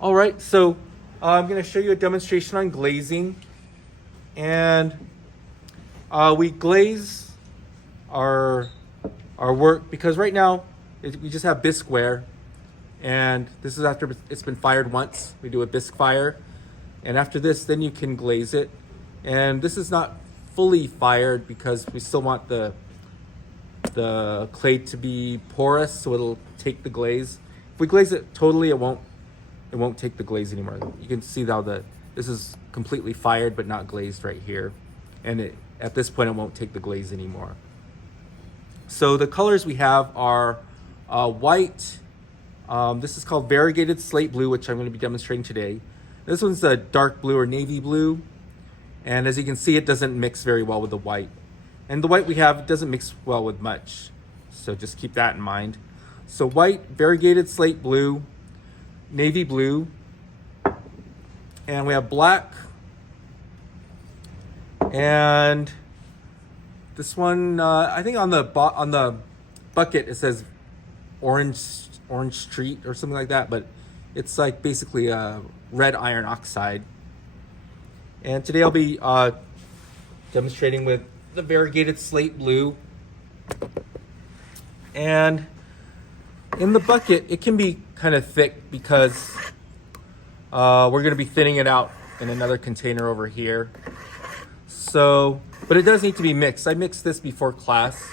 All right, so I'm going to show you a demonstration on glazing. And we glaze our work because right now we just have bisqueware. And this is after it's been fired once. We do a bisque fire. And after this, then you can glaze it. And this is not fully fired because we still want the clay to be porous so it'll take the glaze. If we glaze it totally, it won't take the glaze anymore. You can see how this is completely fired but not glazed right here. And at this point, it won't take the glaze anymore. So the colors we have are white. This is called variegated slate blue, which I'm going to be demonstrating today. This one's a dark blue or navy blue. And as you can see, it doesn't mix very well with the white. And the white we have doesn't mix well with much. So just keep that in mind. So white, variegated slate blue, navy blue, and we have black. And this one, I think on the bucket it says orange street or something like that, but it's like basically a red iron oxide. And today I'll be demonstrating with the variegated slate blue. And in the bucket, it can be kind of thick because we're going to be thinning it out in another container over here. So, but it does need to be mixed. I mixed this before class,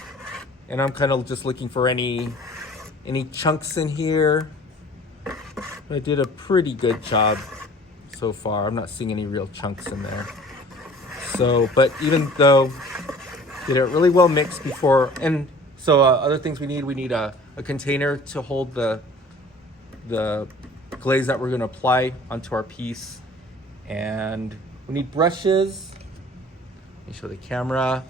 and I'm kind of just looking for any chunks in here. I did a pretty good job so far. I'm not seeing any real chunks in there. So, but even though did it really well mixed before, and so other things we need a container to hold the glaze that we're going to apply onto our piece, and we need brushes. Let me show the camera.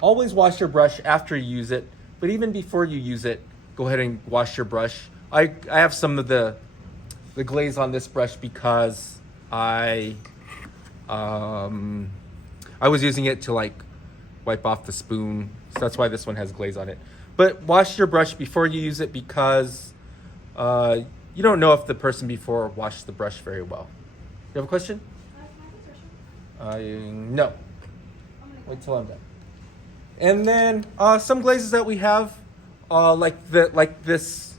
Always wash your brush after you use it, but even before you use it, go ahead and wash your brush. I have some of the glaze on this brush because I was using it to like wipe off the spoon, so that's why this one has glaze on it. But wash your brush before you use it because you don't know if the person before washed the brush very well. You have a question? No. Wait till I'm done. And then some glazes that we have, like this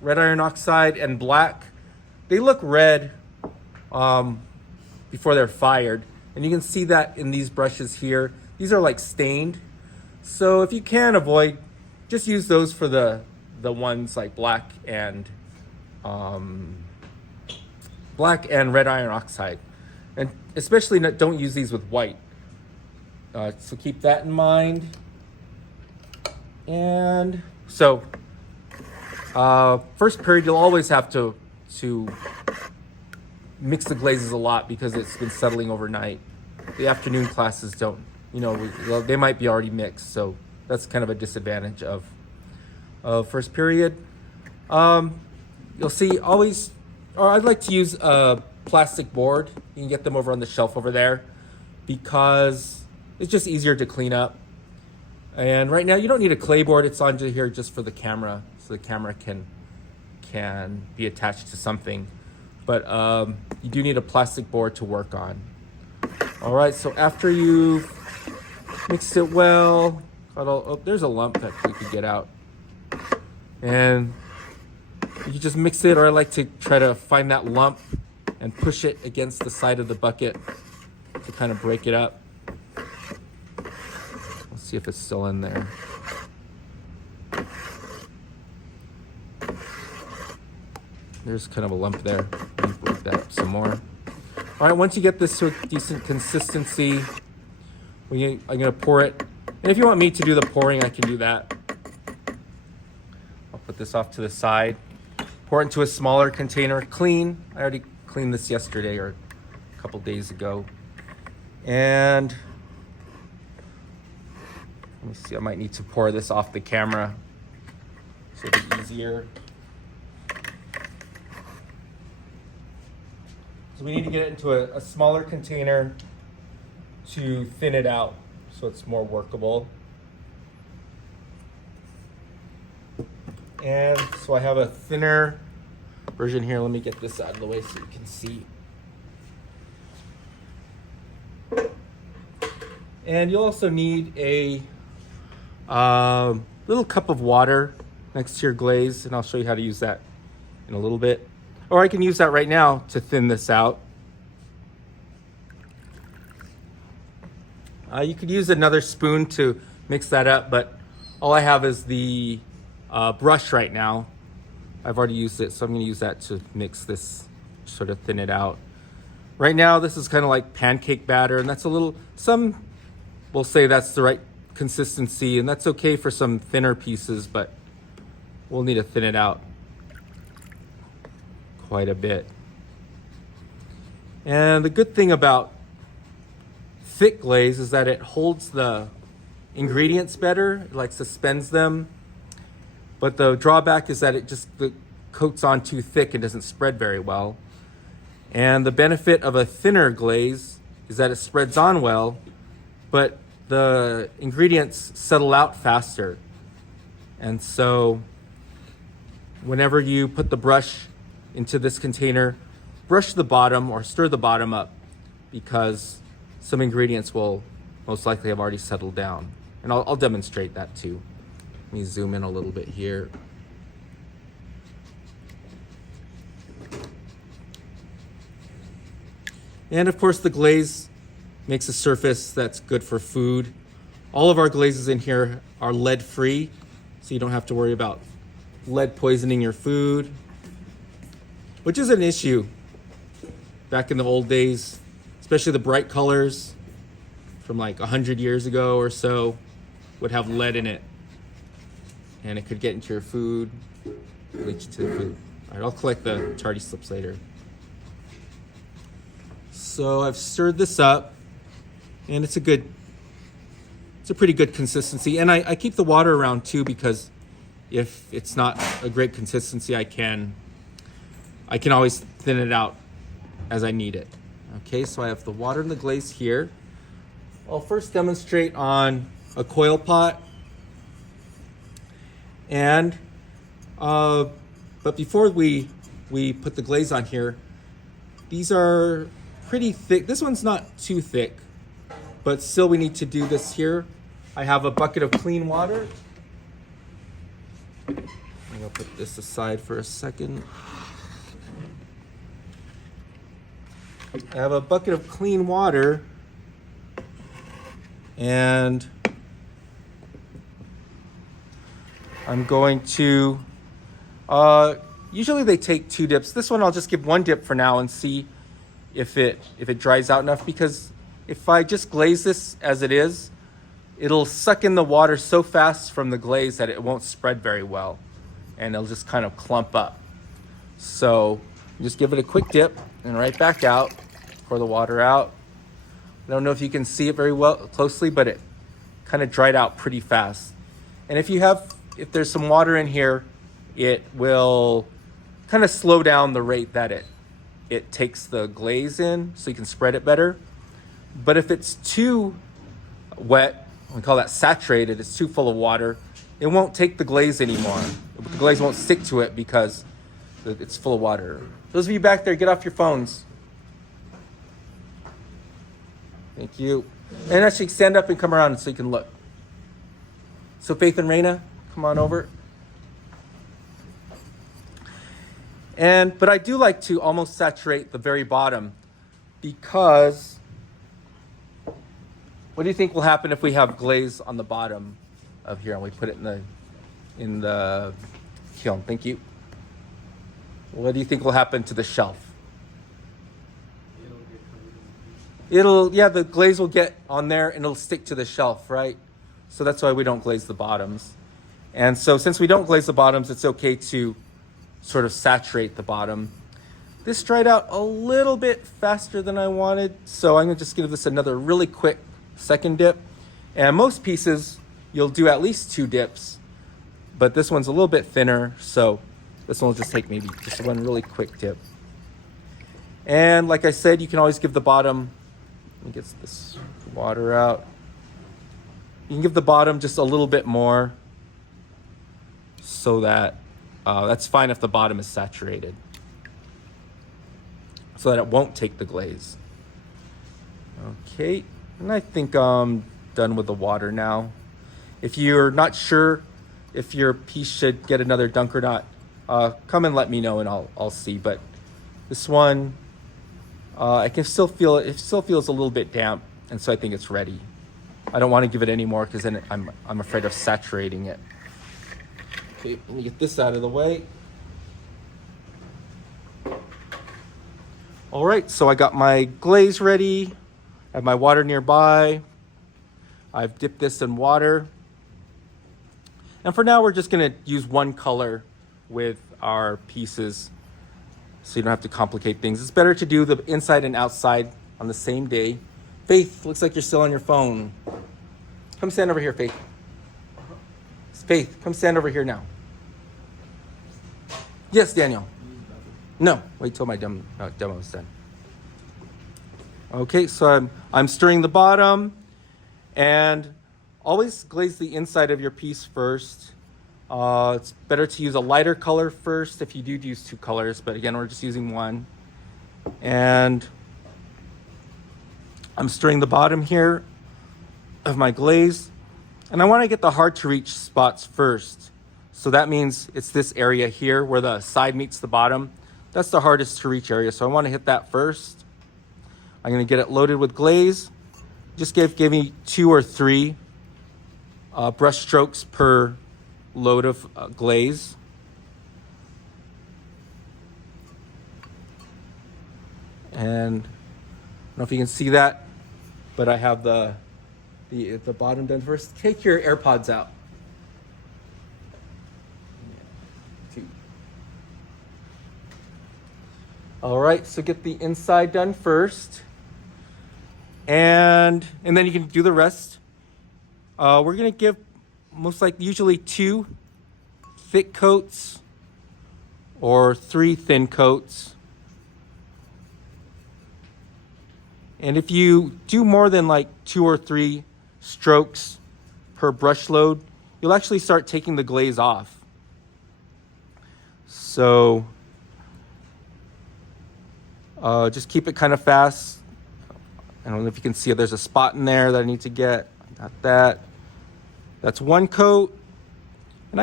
red iron oxide and black, they look red before they're fired, and you can see that in these brushes here. These are like stained, so if you can avoid, just use those for the ones like black and red iron oxide. And especially don't use these with white. So keep that in mind. And so first period, you'll always have to mix the glazes a lot because it's been settling overnight. The afternoon classes don't, they might be already mixed. So that's kind of a disadvantage of first period. You'll see always, or I'd like to use a plastic board. You can get them over on the shelf over there because it's just easier to clean up. And right now you don't need a clay board. It's on here just for the camera, so the camera can be attached to something. But you do need a plastic board to work on. All right, so after you've mixed it well, there's a lump that we could get out. And you can just mix it, or I like to try to find that lump and push it against the side of the bucket to kind of break it up. Let's see if it's still in there. There's kind of a lump there. Let me break that up some more. All right, once you get this to a decent consistency, I'm gonna pour it. And if you want me to do the pouring, I can do that. I'll put this off to the side. Pour it into a smaller container, clean. I already cleaned this yesterday or a couple days ago. And let me see, I might need to pour this off the camera so it'll be easier. So we need to get it into a smaller container to thin it out so it's more workable. And so I have a thinner version here. Let me get this out of the way so you can see. And you'll also need a little cup of water next to your glaze, and I'll show you how to use that in a little bit. Or I can use that right now to thin this out. You could use another spoon to mix that up, but all I have is the brush right now. I've already used it, so I'm going to use that to mix this, sort of thin it out. Right now, this is kind of like pancake batter, and that's a little, some will say that's the right consistency, and that's okay for some thinner pieces, but we'll need to thin it out quite a bit. And the good thing about thick glaze is that it holds the ingredients better, it like suspends them. But the drawback is that it just coats on too thick and doesn't spread very well. And the benefit of a thinner glaze is that it spreads on well, but the ingredients settle out faster. And so whenever you put the brush into this container, brush the bottom or stir the bottom up, because some ingredients will most likely have already settled down. And I'll demonstrate that too. Let me zoom in a little bit here. And of course the glaze makes a surface that's good for food. All of our glazes in here are lead free, so you don't have to worry about lead poisoning your food, which is an issue back in the old days, especially the bright colors from like 100 years ago or so would have lead in it, and it could get into your food, leach into the food. All right, I'll collect the tardy slips later. So I've stirred this up, and it's a pretty good consistency. And I keep the water around too, because if it's not a great consistency, I can always thin it out as I need it. Okay, so I have the water and the glaze here. I'll first demonstrate on a coil pot. And but before we put the glaze on here, these are pretty thick. This one's not too thick, but still we need to do this here. I have a bucket of clean water. I'm gonna put this aside for a second. I have a bucket of clean water, and I'm going to, usually they take 2 dips. This one I'll just give 1 dip for now and see if it dries out enough, because if I just glaze this as it is, it'll suck in the water so fast from the glaze that it won't spread very well, and it'll just kind of clump up. So just give it a quick dip and right back out, pour the water out. I don't know if you can see it very well closely, but it kind of dried out pretty fast. And if there's some water in here, it will kind of slow down the rate that it takes the glaze in, so you can spread it better. But if it's too wet, we call that saturated, it's too full of water, it won't take the glaze anymore. The glaze won't stick to it because it's full of water. Those of you back there, get off your phones. Thank you. And actually stand up and come around so you can look. So Faith and Raina, come on over. But I do like to almost saturate the very bottom, because what do you think will happen if we have glaze on the bottom of here and we put it in the kiln? Thank you. What do you think will happen to the shelf? The glaze will get on there and it'll stick to the shelf, right? So that's why we don't glaze the bottoms. And so since we don't glaze the bottoms, it's okay to sort of saturate the bottom. This dried out a little bit faster than I wanted, so I'm gonna just give this another really quick second dip. And most pieces, you'll do at least 2 dips, but this one's a little bit thinner, so this one will just take maybe just 1 really quick dip. And like I said, you can always give the bottom, let me get this water out. You can give the bottom just a little bit more, so that that's fine if the bottom is saturated. so that it won't take the glaze. Okay, and I think I'm done with the water now. If you're not sure if your piece should get another dunk or not, come and let me know and I'll see. But this one, I can still feel it. It still feels a little bit damp, and so I think it's ready. I don't want to give it any more because then I'm afraid of saturating it. Okay, let me get this out of the way. All right, so I got my glaze ready. I have my water nearby. I've dipped this in water. And for now, we're just gonna use one color with our pieces so you don't have to complicate things. It's better to do the inside and outside on the same day. Faith, looks like you're still on your phone. Come stand over here, Faith. Faith, come stand over here now. Yes, Daniel. No, wait till my demo is done. Okay, so I'm stirring the bottom, and always glaze the inside of your piece first. It's better to use a lighter color first if you do use two colors, but again, we're just using one. And I'm stirring the bottom here of my glaze, and I want to get the hard to reach spots first. So that means it's this area here where the side meets the bottom. That's the hardest to reach area, so I want to hit that first. I'm going to get it loaded with glaze. Just give me 2 or 3 brush strokes per load of glaze. And I don't know if you can see that, but I have the bottom done first. Take your AirPods out. All right, so get the inside done first, and then you can do the rest. We're gonna give usually 2 thick coats or 3 thin coats. And if you do more than 2 or 3 strokes per brush load, you'll actually start taking the glaze off. So just keep it kind of fast. I don't know if you can see it. There's a spot in there that I need to get. Got that. That's 1 coat. And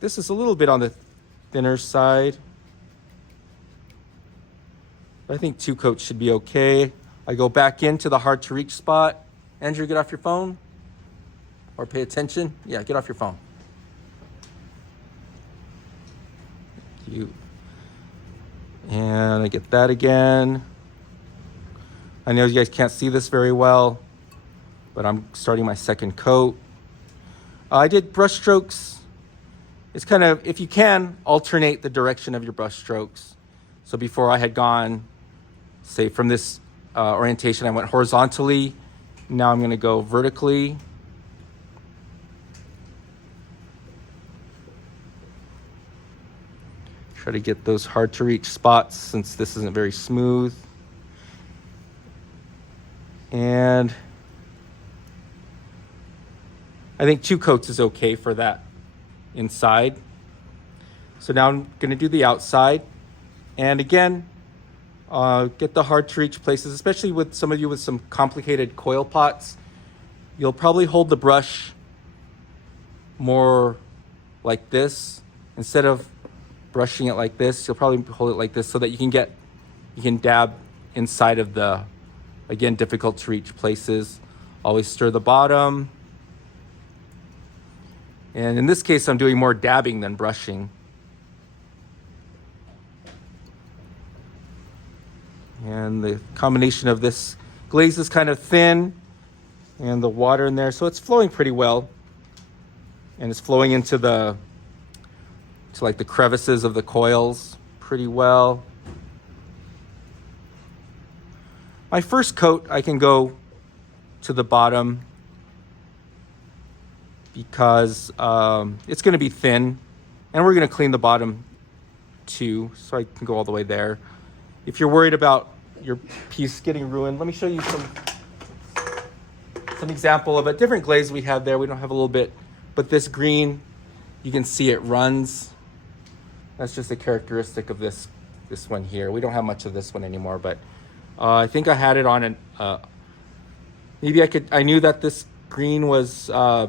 this is a little bit on the thinner side. I think 2 coats should be okay. I go back into the hard to reach spot. Andrew, get off your phone. Or pay attention. Yeah, get off your phone. Thank you. And I get that again. I know you guys can't see this very well, but I'm starting my second coat. I did brush strokes. It's kind of, if you can, alternate the direction of your brush strokes. So before I had gone, say from this orientation, I went horizontally. Now I'm gonna go vertically. Try to get those hard to reach spots since this isn't very smooth. And I think 2 coats is okay for that inside. So now I'm gonna do the outside. And again, get the hard to reach places, especially with some of you with some complicated coil pots. You'll probably hold the brush more like this. Instead of brushing it like this, you'll probably hold it like this so that you can dab inside of the, again, difficult to reach places. Always stir the bottom. And in this case, I'm doing more dabbing than brushing. And the combination of this glaze is kind of thin and the water in there, so it's flowing pretty well. And it's flowing into the crevices of the coils pretty well. My first coat, I can go to the bottom because it's gonna be thin, and we're gonna clean the bottom too, so I can go all the way there. If you're worried about your piece getting ruined, let me show you some example of a different glaze we have there. We don't have a little bit, but this green, you can see it runs. That's just a characteristic of this this one here. We don't have much of this one anymore, but I think I had it on an, maybe I knew that this green was, I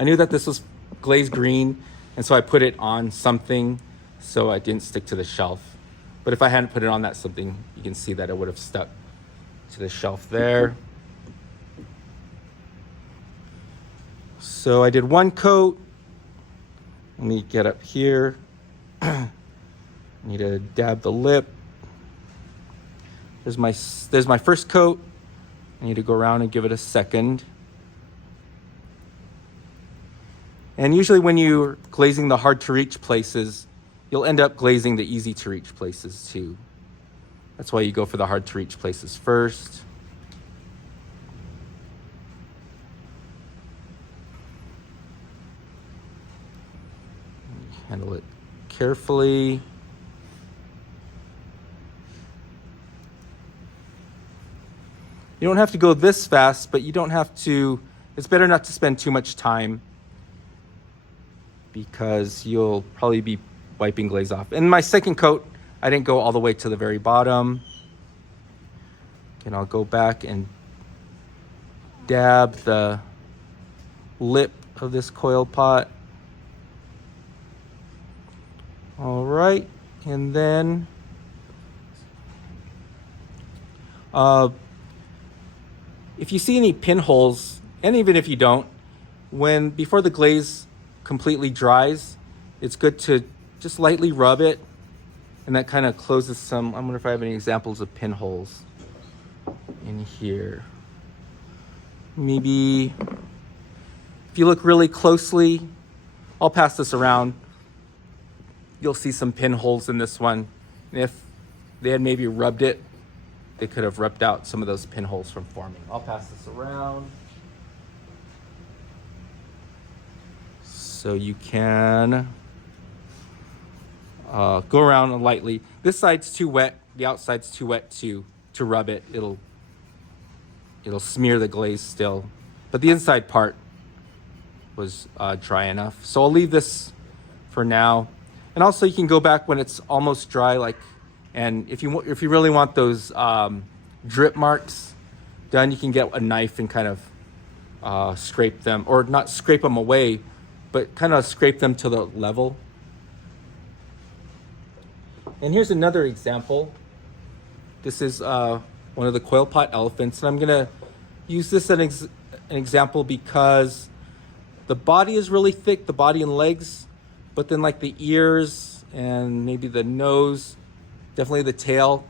knew that this was glazed green, and so I put it on something so I didn't stick to the shelf. But if I hadn't put it on that something, you can see that it would have stuck to the shelf there. So I did one coat. Let me get up here. Need to dab the lip. There's my first coat. I need to go around and give it a second. And usually when you're glazing the hard to reach places, you'll end up glazing the easy to reach places too. That's why you go for the hard to reach places first. Handle it carefully. You don't have to go this fast, but you don't have to, it's better not to spend too much time because you'll probably be wiping glaze off. In my second coat, I didn't go all the way to the very bottom. And I'll go back and dab the lip of this coil pot. All right, and then if you see any pinholes, and even if you don't, before the glaze completely dries, it's good to just lightly rub it, and that kind of closes some. I wonder if I have any examples of pinholes in here. Maybe if you look really closely, I'll pass this around. You'll see some pinholes in this one. And if they had maybe rubbed it, they could have rubbed out some of those pinholes from forming. I'll pass this around. So you can go around lightly. This side's too wet. The outside's too wet to rub it. It'll smear the glaze still. But the inside part was dry enough. So I'll leave this for now. And also you can go back when it's almost dry, and if you really want those drip marks done, you can get a knife and kind of scrape them, or not scrape them away, but kind of scrape them to the level. And here's another example. This is one of the coil pot elephants, and I'm gonna use this as an example because the body is really thick, the body and legs, but then like the ears and maybe the nose, definitely the tail,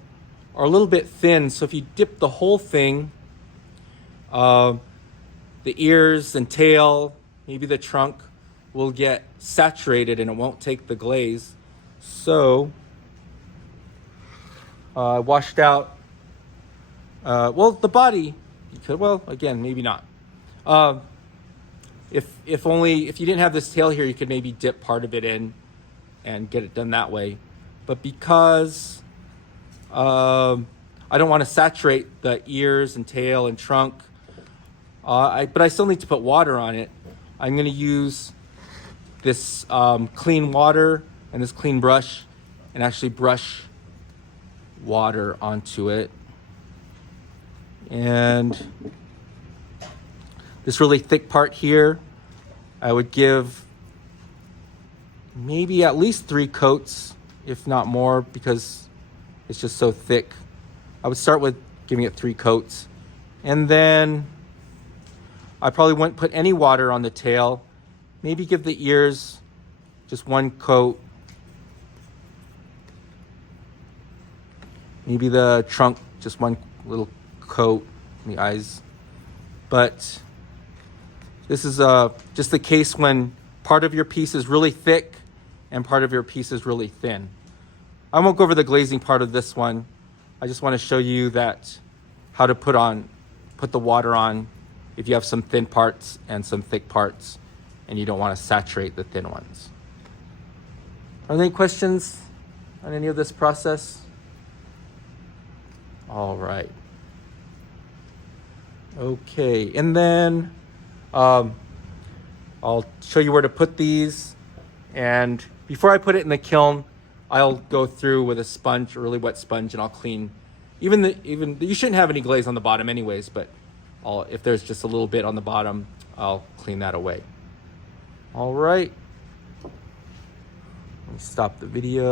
are a little bit thin. So if you dip the whole thing, the ears and tail, maybe the trunk will get saturated and it won't take the glaze. So I washed out, the body, you could, again, maybe not. If you didn't have this tail here, you could maybe dip part of it in and get it done that way. But because I don't want to saturate the ears and tail and trunk, but I still need to put water on it, I'm going to use this clean water and this clean brush and actually brush water onto it. And this really thick part here, I would give maybe at least 3 coats, if not more, because it's just so thick. I would start with giving it 3 coats. And then I probably wouldn't put any water on the tail. Maybe give the ears just 1 coat. Maybe the trunk, just 1 little coat, the eyes. But this is just the case when part of your piece is really thick and part of your piece is really thin. I won't go over the glazing part of this one. I just want to show you that how to put the water on if you have some thin parts and some thick parts and you don't want to saturate the thin ones. Are there any questions on any of this process? All right. Okay, and then I'll show you where to put these. And before I put it in the kiln, I'll go through with a sponge, a really wet sponge, and I'll clean. Even you shouldn't have any glaze on the bottom anyways, but if there's just a little bit on the bottom, I'll clean that away. All right. Let me stop the video.